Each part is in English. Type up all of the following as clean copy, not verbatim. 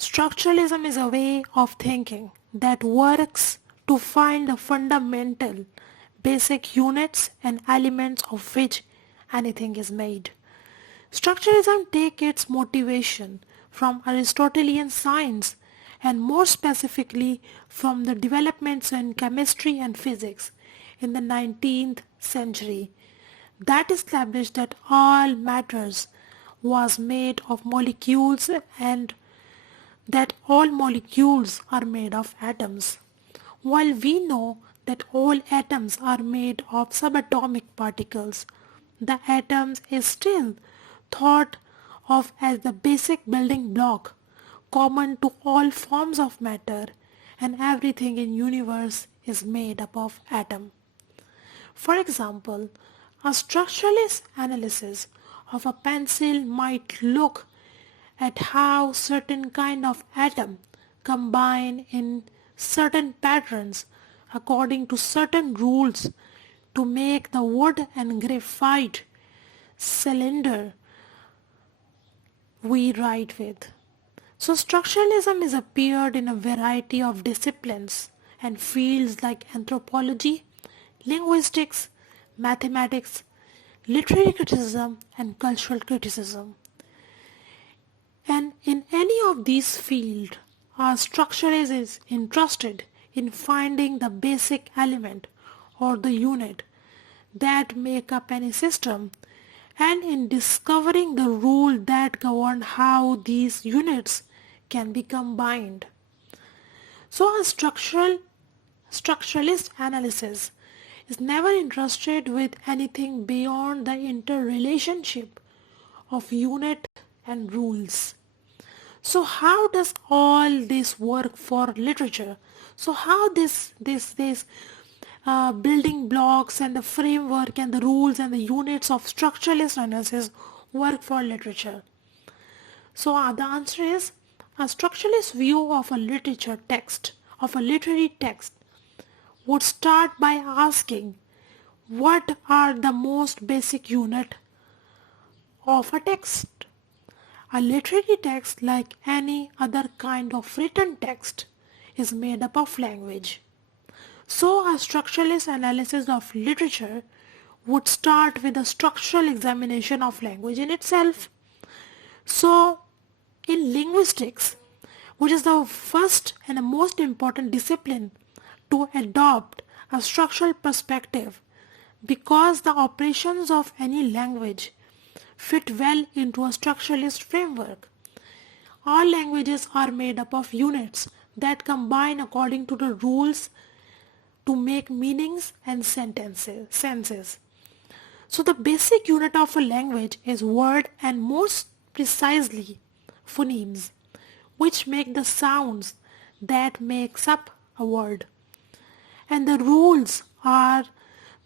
Structuralism is a way of thinking that works to find the fundamental, basic units and elements of which anything is made. Structuralism takes its motivation from Aristotelian science and more specifically from the developments in chemistry and physics in the 19th century that established that all matters was made of molecules and that all molecules are made of atoms. While we know that all atoms are made of subatomic particles, the atom is still thought of as the basic building block common to all forms of matter, and everything in universe is made up of atom. For example, a structuralist analysis of a pencil might look at how certain kind of atom combine in certain patterns according to certain rules to make the wood and graphite cylinder we write with. So structuralism is appeared in a variety of disciplines and fields like anthropology, linguistics, mathematics, literary criticism and cultural criticism. And in any of these fields, a structuralist is interested in finding the basic element or the unit that make up any system and in discovering the rule that govern how these units can be combined. So a structuralist analysis is never interested with anything beyond the interrelationship of unit and rules. So how does all this work for literature? So how this building blocks and the framework and the rules and the units of structuralist analysis work for literature? So the answer is a structuralist view of a literature text, of a literary text, would start by asking what are the most basic unit of a text. A literary text, like any other kind of written text, is made up of language. So a structuralist analysis of literature would start with a structural examination of language in itself. So in linguistics, which is the first and the most important discipline to adopt a structural perspective, because the operations of any language fit well into a structuralist framework. All languages are made up of units that combine according to the rules to make meanings and senses. So the basic unit of a language is word and most precisely phonemes, which make the sounds that makes up a word. And the rules are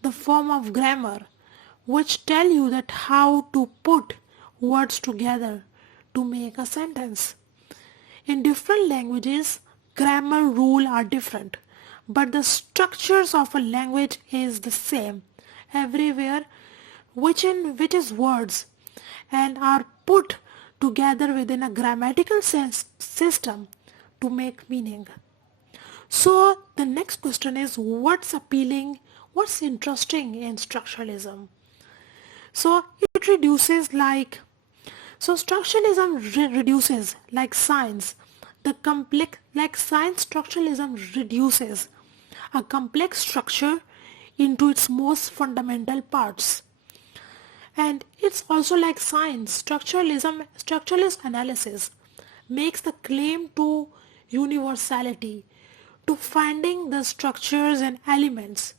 the form of grammar, which tell you that how to put words together to make a sentence. In different languages, grammar rules are different, but the structures of a language is the same everywhere, which is words and are put together within a grammatical system to make meaning. So the next question is, what's appealing, what's interesting in structuralism? So it reduces structuralism reduces like science, science structuralism reduces a complex structure into its most fundamental parts. And it's also like science, structuralist analysis makes the claim to universality, to finding the structures and elements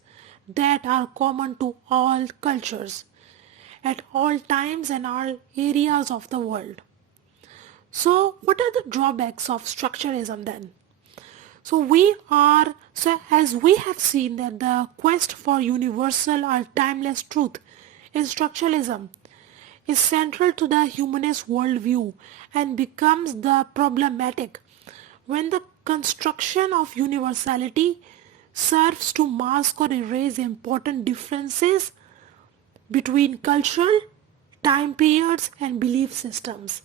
that are common to all cultures at all times and all areas of the world. So what are the drawbacks of structuralism then? So as we have seen that the quest for universal or timeless truth in structuralism is central to the humanist worldview and becomes the problematic when the construction of universality serves to mask or erase important differences between cultural, time periods and belief systems.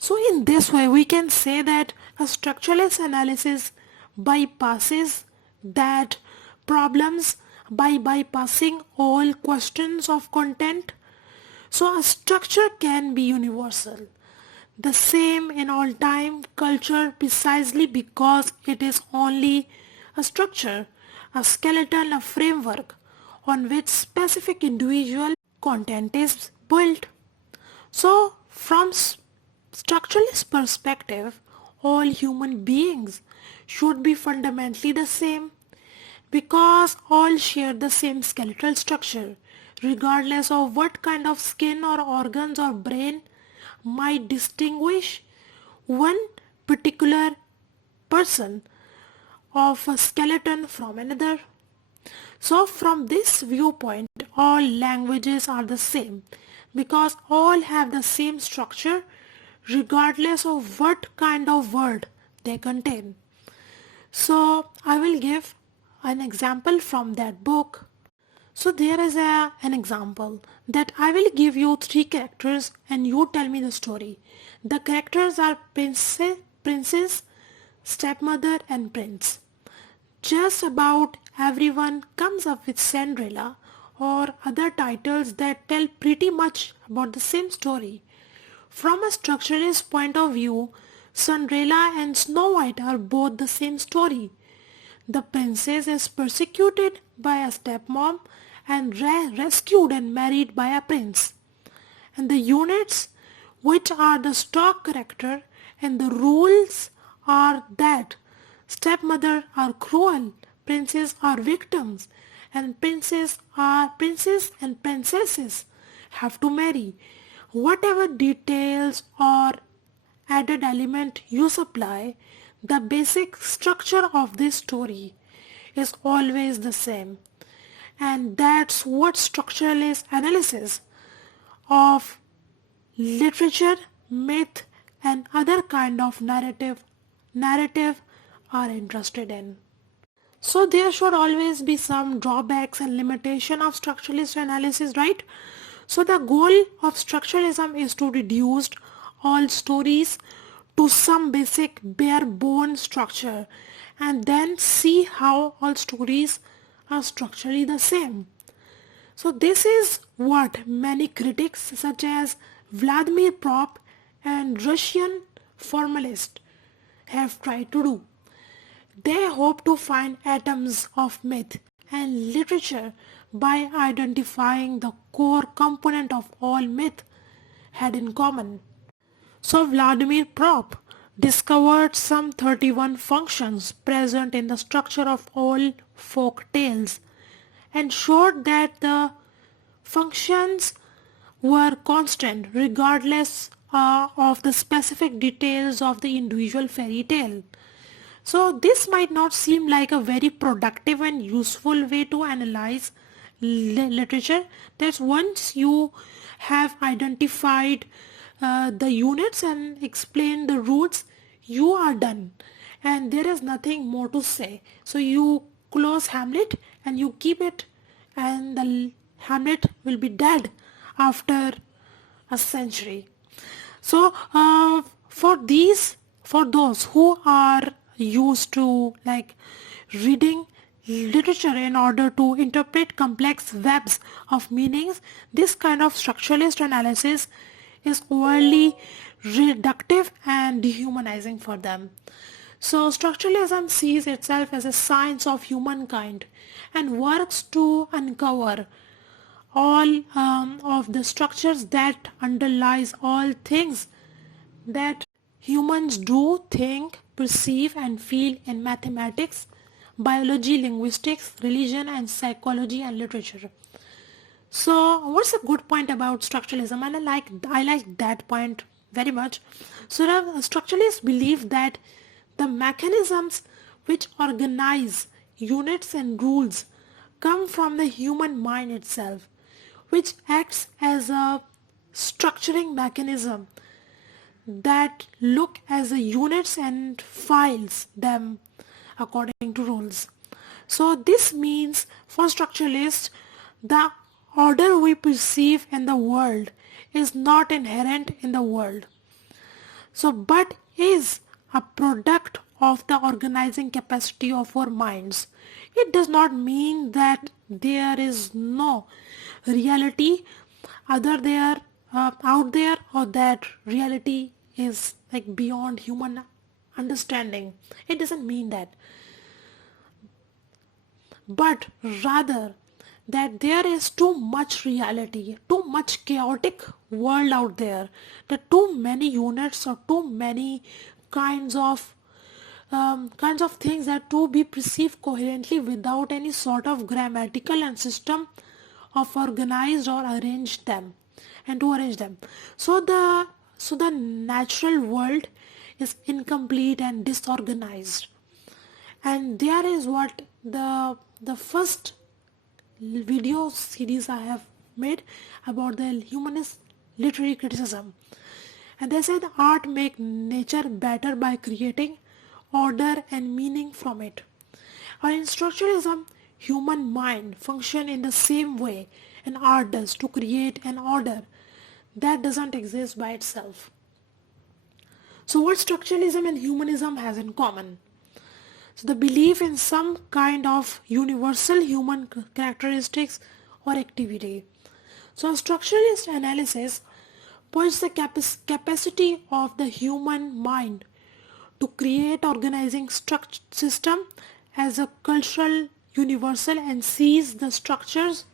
So in this way, we can say that a structuralist analysis bypasses that problems by bypassing all questions of content. So a structure can be universal, the same in all time culture, precisely because it is only a structure, a skeleton, a framework on which specific individual content is built. So from structuralist perspective, all human beings should be fundamentally the same because all share the same skeletal structure, regardless of what kind of skin or organs or brain might distinguish one particular person of a skeleton from another. So from this viewpoint, all languages are the same because all have the same structure regardless of what kind of word they contain. So I will give an example from that book. So there is an example that I will give you three characters and you tell me the story. The characters are princess, stepmother and prince. Just about everyone comes up with Cinderella or other titles that tell pretty much about the same story. From a structuralist point of view, Cinderella and Snow White are both the same story. The princess is persecuted by a stepmom and rescued and married by a prince. And the units, which are the stock character, and the rules are that stepmother are cruel, princes are victims, and princes and princesses have to marry. Whatever details or added element you supply, the basic structure of this story is always the same. And that's what structuralist analysis of literature, myth and other kind of narrative are interested in. So there should always be some drawbacks and limitation of structuralist analysis, right? So the goal of structuralism is to reduce all stories to some basic bare bone structure and then see how all stories are structurally the same. So this is what many critics such as Vladimir Prop and Russian formalists have tried to do. They hope to find atoms of myth and literature by identifying the core component of all myth had in common. So Vladimir Prop discovered some 31 functions present in the structure of all folk tales and showed that the functions were constant regardless of the specific details of the individual fairy tale. So this might not seem like a very productive and useful way to analyze literature. That's once you have identified the units and explained the roots, you are done and there is nothing more to say. So you close Hamlet and you keep it and the Hamlet will be dead after a century. So for those who are used to like reading literature in order to interpret complex webs of meanings, this kind of structuralist analysis is overly reductive and dehumanizing for them. So structuralism sees itself as a science of humankind and works to uncover all of the structures that underlies all things that humans do, think, perceive and feel in mathematics, biology, linguistics, religion and psychology and literature. So what's a good point about structuralism? And I like that point very much. So the structuralists believe that the mechanisms which organize units and rules come from the human mind itself, which acts as a structuring mechanism that look as the units and files them according to rules. So this means for structuralists, the order we perceive in the world is not inherent in the world. But is a product of the organizing capacity of our minds. It does not mean that there is no reality other there out there, or that reality is like beyond human understanding. It doesn't mean that, but rather that there is too much reality, too much chaotic world out there, that too many units or too many kinds of things that to be perceived coherently without any sort of grammatical and system of organized or arrange them and to arrange them. So the natural world is incomplete and disorganized. And there is what the first video series I have made about the humanist literary criticism. And they said art make nature better by creating order and meaning from it. Or in structuralism, human mind function in the same way an art does to create an order that doesn't exist by itself. So what structuralism and humanism has in common? So the belief in some kind of universal human characteristics or activity. So structuralist analysis points the capacity of the human mind to create organizing system as a cultural universal and sees the structures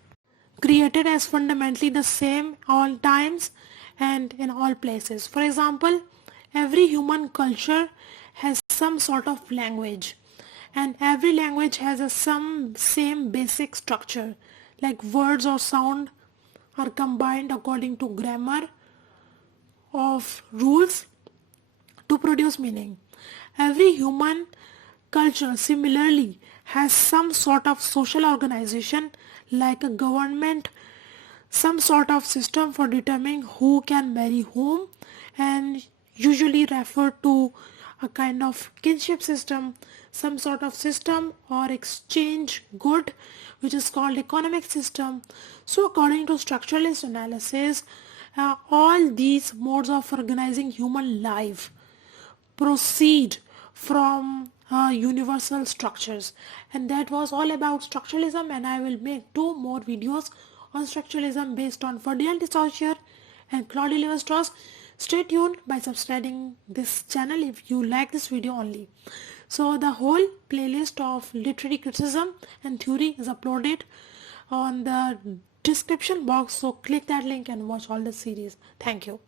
created as fundamentally the same all times and in all places. For example, every human culture has some sort of language, and every language has some same basic structure, like words or sound are combined according to grammar of rules to produce meaning. Every human culture similarly has some sort of social organization, like a government, some sort of system for determining who can marry whom, and usually refer to a kind of kinship system, some sort of system or exchange good, which is called economic system. So according to structuralist analysis, all these modes of organizing human life proceed from universal structures. And that was all about structuralism, and I will make 2 more videos on structuralism based on Ferdinand de Saussure and Claude Lévi-Strauss. Stay tuned by subscribing this channel if you like this video only. So the whole playlist of literary criticism and theory is uploaded on the description box, so click that link and watch all the series. Thank you.